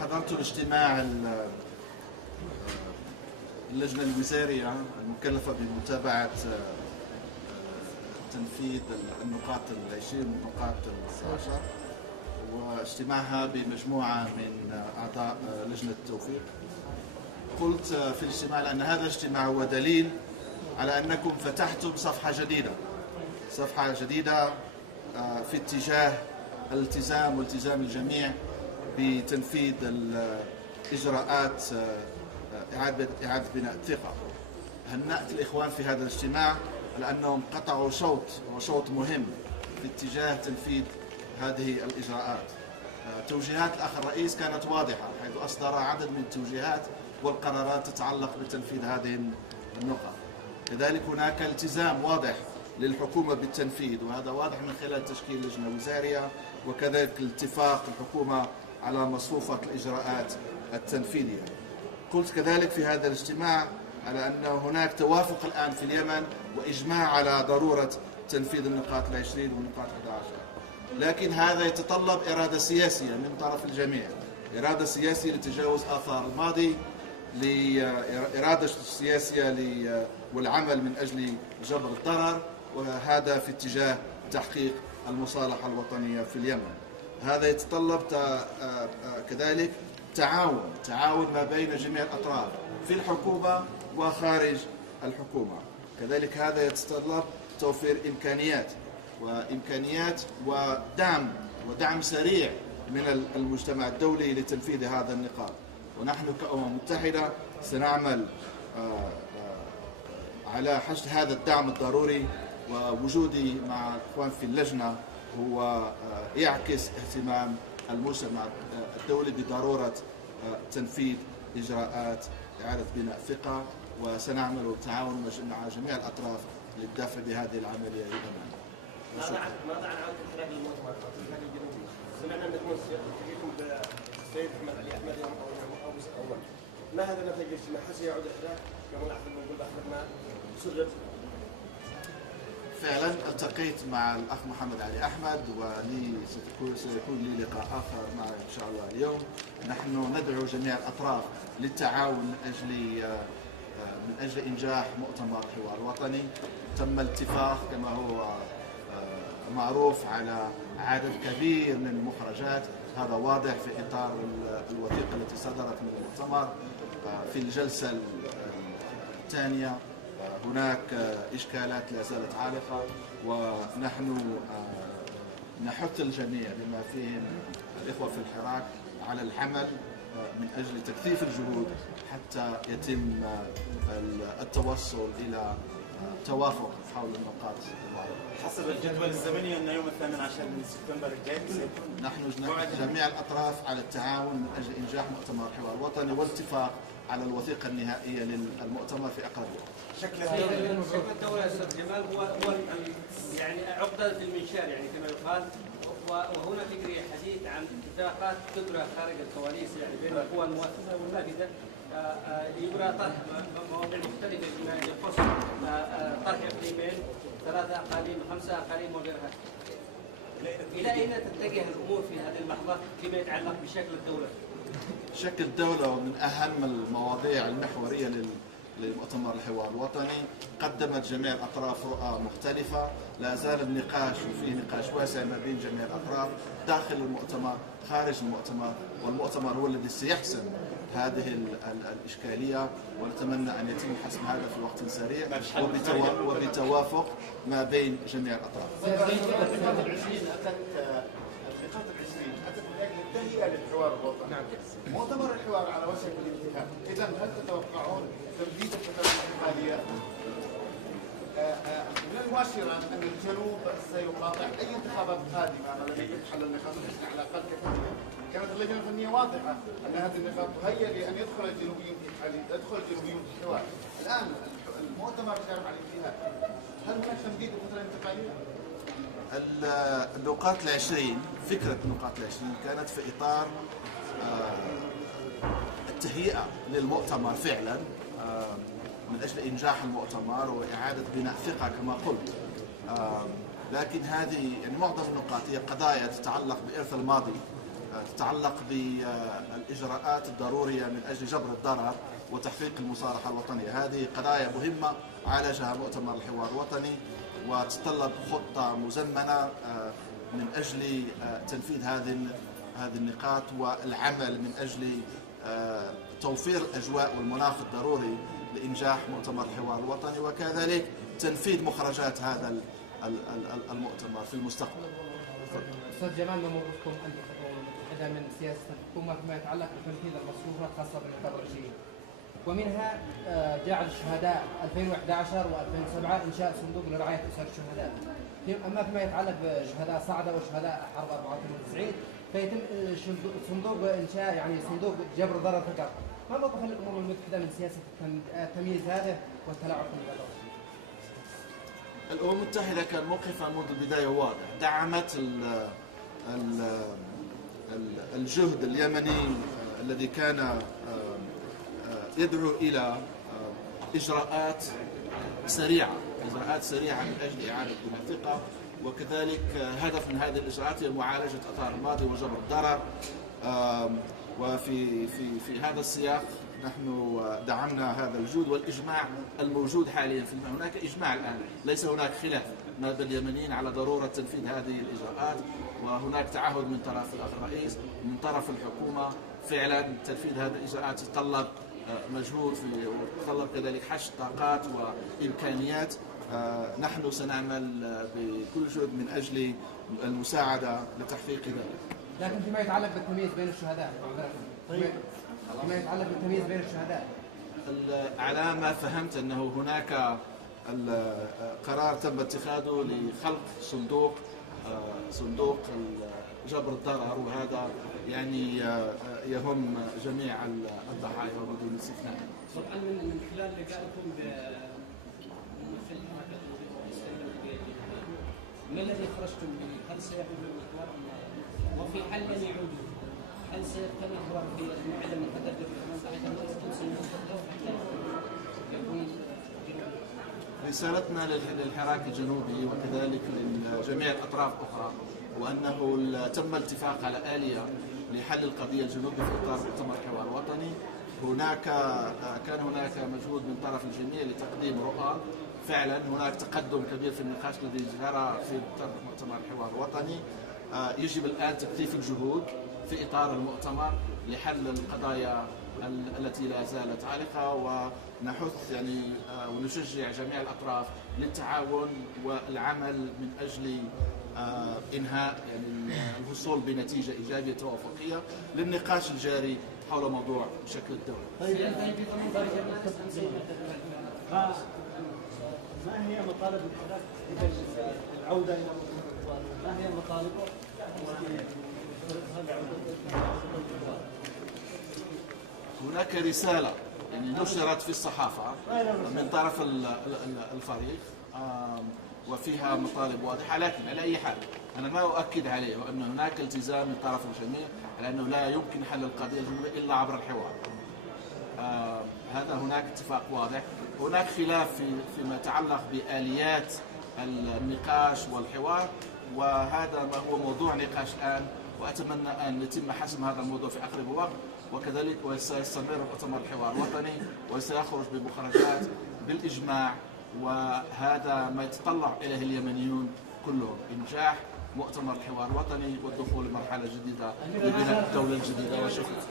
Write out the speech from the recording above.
حضرت الاجتماع اللجنة الوزارية المكلفة بمتابعة تنفيذ النقاط 20 والنقاط 19، واجتماعها بمجموعة من أعضاء لجنة التوفيق. قلت في الاجتماع لأن هذا الاجتماع هو دليل على أنكم فتحتم صفحة جديدة في اتجاه الالتزام والتزام الجميع بتنفيذ الإجراءات إعادة بناء الثقة. هنأت الإخوان في هذا الاجتماع لأنهم قطعوا شوط مهم في اتجاه تنفيذ هذه الإجراءات. توجيهات الأخ الرئيس كانت واضحة، حيث أصدر عدد من التوجيهات والقرارات تتعلق بتنفيذ هذه النقط. لذلك هناك التزام واضح للحكومة بالتنفيذ، وهذا واضح من خلال تشكيل لجنة وزارية، وكذلك الاتفاق الحكومة على مصفوفة الإجراءات التنفيذية. قلت كذلك في هذا الاجتماع على أن هناك توافق الآن في اليمن وإجماع على ضرورة تنفيذ النقاط 20 والنقاط 11، لكن هذا يتطلب إرادة سياسية من طرف الجميع، إرادة سياسية لتجاوز آثار الماضي، لإرادة سياسية والعمل من أجل جبر الضرر، وهذا في اتجاه تحقيق المصالحة الوطنية في اليمن. هذا يتطلب كذلك تعاون ما بين جميع الأطراف في الحكومة وخارج الحكومة. كذلك هذا يتطلب توفير إمكانيات ودعم سريع من المجتمع الدولي لتنفيذ هذا النقاط. ونحن كأمم متحدة سنعمل على حشد هذا الدعم الضروري، ووجودي مع الإخوان في اللجنة هو يعكس اهتمام المجتمع الدولي بضرورة تنفيذ إجراءات إعادة بناء الثقة، وسنعمل بالتعاون مع جميع الأطراف للدفع بهذه العملية إلى الأمام. ماذا عن عودة الخلاف للمؤتمر الجنوبي؟ سمعنا أن تكون تحديثكم بالسيد محمد علي أحمد يوم أول. ما هذا نتائج الاجتماع؟ هل سيعود الخلاف كما نقول بأحمد ما سرد؟ فعلا التقيت مع الأخ محمد علي أحمد، سيكون لي لقاء آخر معه إن شاء الله اليوم. نحن ندعو جميع الأطراف للتعاون من أجل إنجاح مؤتمر الحوار الوطني. تم الاتفاق كما هو معروف على عدد كبير من المخرجات، هذا واضح في إطار الوثيقة التي صدرت من المؤتمر. في الجلسة الثانية هناك إشكالات لا زالت عالقة، ونحن نحث الجميع بما فيهم الإخوة في الحراك على العمل من أجل تكثيف الجهود حتى يتم التوصل إلى توافق حول النقاط. حسب الجدول الزمني أن يوم 18 من سبتمبر الجاي نحن جميع الأطراف على التعاون من أجل إنجاح مؤتمر الحوار الوطني والاتفاق على الوثيقة النهائية للمؤتمر في أقرب وقت. شكل الدولة أستاذ جمال هو يعني عقدة المنشار يعني كما يقال، وهنا تجري حديث عن اتفاقات تجرى خارج الكواليس يعني بين القوى المؤثرة والنافذة ليجرى طرح مواضيع مختلفة بما يخص طرح إقليمين، 3 أقاليم، 5 أقاليم وغيرها. إلى أين تتجه الأمور في هذه اللحظة فيما يتعلق بشكل الدولة؟ شكل الدولة من أهم المواضيع المحورية لمؤتمر الحوار الوطني. قدمت جميع الأطراف رؤى مختلفة، لا زال النقاش وفيه نقاش واسع ما بين جميع الأطراف داخل المؤتمر خارج المؤتمر، والمؤتمر هو الذي سيحسم هذه الإشكالية، ونتمنى أن يتم حسم هذا في وقت سريع وبتوافق ما بين جميع الأطراف. التهيئة للحوار الوطني. مؤتمر الحوار على وشك الانتهاء، إذا هل تتوقعون تمديد الفترة الانتقالية؟ من المؤشرات أن الجنوب سيقاطع أي انتخابات قادمة على حل النقاط على الأقل كفنية. كانت اللجنة الفنية واضحة أن هذه النقاط تهيأ لأن يدخل الجنوبيون في الحوار. الآن المؤتمر قارب على الانتهاء، هل هناك تمديد الفترة الانتقالية؟ النقاط 20، فكرة النقاط 20 كانت في إطار التهيئة للمؤتمر فعلا من أجل إنجاح المؤتمر وإعادة بناء ثقة كما قلت. لكن هذه يعني معظم النقاط هي قضايا تتعلق بإرث الماضي تتعلق بالإجراءات الضرورية من أجل جبر الضرر وتحقيق المصالحة الوطنية. هذه قضايا مهمة عالجها مؤتمر الحوار الوطني، وتتطلب خطة مزمنة من أجل تنفيذ هذه النقاط والعمل من أجل توفير الأجواء والمناخ الضروري لإنجاح مؤتمر الحوار الوطني، وكذلك تنفيذ مخرجات هذا المؤتمر في المستقبل. أستاذ جمال، ما موقفكم أنت كالأمم المتحدة من سياسة الحكومة فيما يتعلق بتنفيذ المصروفات الخاصة بالنقابة الرئيسية، ومنها جعل الشهداء 2011 و2007 إنشاء صندوق لرعاية أسر الشهداء، أما فيما يتعلق بشهداء صعدة وشهداء حرب 94 فيتم صندوق إنشاء صندوق جبر ضرر فقط. ما موقف الأمم المتحدة من سياسة التمييز هذا والتلاعب في النقابة الرئيسية؟ الأمم المتحدة كان موقفها منذ البداية واضح، دعمت الجهد اليمني الذي كان يدعو إلى إجراءات سريعة من أجل إعادة بناء الثقة، وكذلك هدف من هذه الإجراءات هي معالجة آثار الماضي وجبر الضرر. وفي هذا السياق نحن دعمنا هذا الجهد والإجماع الموجود حاليا. هناك إجماع الآن، ليس هناك خلاف ما بين اليمنيين على ضرورة تنفيذ هذه الإجراءات، وهناك تعهد من طرف الأخ الرئيس من طرف الحكومة. فعلا تنفيذ هذه الإجراءات يتطلب مجهود ويتطلب كذلك حشد طاقات وإمكانيات. نحن سنعمل بكل جهد من أجل المساعدة لتحقيق ذلك. لكن فيما يتعلق بالتمييز بين الشهداء، فيما يتعلق بالتمييز بين الشهداء، على ما فهمت أنه هناك قرار تم اتخاذه لخلق صندوق جبر الضرر، وهذا يهم جميع الضحايا وبدون استثناء. طبعا من خلال لقائكم بممثل الحركات الاسلاميه، ما الذي خرجتم به؟ هل سيعودوا وفي حال لن يعودوا هل سيتم الحوار في الموعد المحدد ب 18 مارس حتى يكون رسالتنا للحراك الجنوبي وكذلك لجميع الأطراف الأخرى وأنه تم الاتفاق على آلية لحل القضية الجنوبية في إطار مؤتمر الحوار الوطني. كان هناك مجهود من طرف الجميع لتقديم رؤى. فعلا هناك تقدم كبير في النقاش الذي جرى في مؤتمر الحوار الوطني. يجب الآن تكثيف الجهود في إطار المؤتمر لحل القضايا التي لا زالت عالقة، ونحث ونشجع جميع الأطراف للتعاون والعمل من أجل إنهاء الوصول بنتيجة إيجابية توافقية للنقاش الجاري حول موضوع شكل الدولة. ما هي مطالب الحراك العودة إلى ما هي مطالبه؟ هناك رسالة نشرت في الصحافة من طرف الفريق وفيها مطالب واضحة، لكن على أي حال أنا ما أؤكد عليه وأن هناك التزام من طرف الجميع على أنه لا يمكن حل القضية الجنوبية إلا عبر الحوار. هذا هناك اتفاق واضح. هناك خلاف فيما يتعلق بآليات النقاش والحوار، وهذا ما هو موضوع نقاش الآن، وأتمنى أن يتم حسم هذا الموضوع في أقرب وقت، وكذلك وسيستمر مؤتمر الحوار الوطني وسيخرج بمخرجات بالإجماع، وهذا ما يتطلع إليه اليمنيون كلهم: إنجاح مؤتمر الحوار الوطني والدخول لمرحلة جديدة لبناء الدولة الجديدة. وشكرا.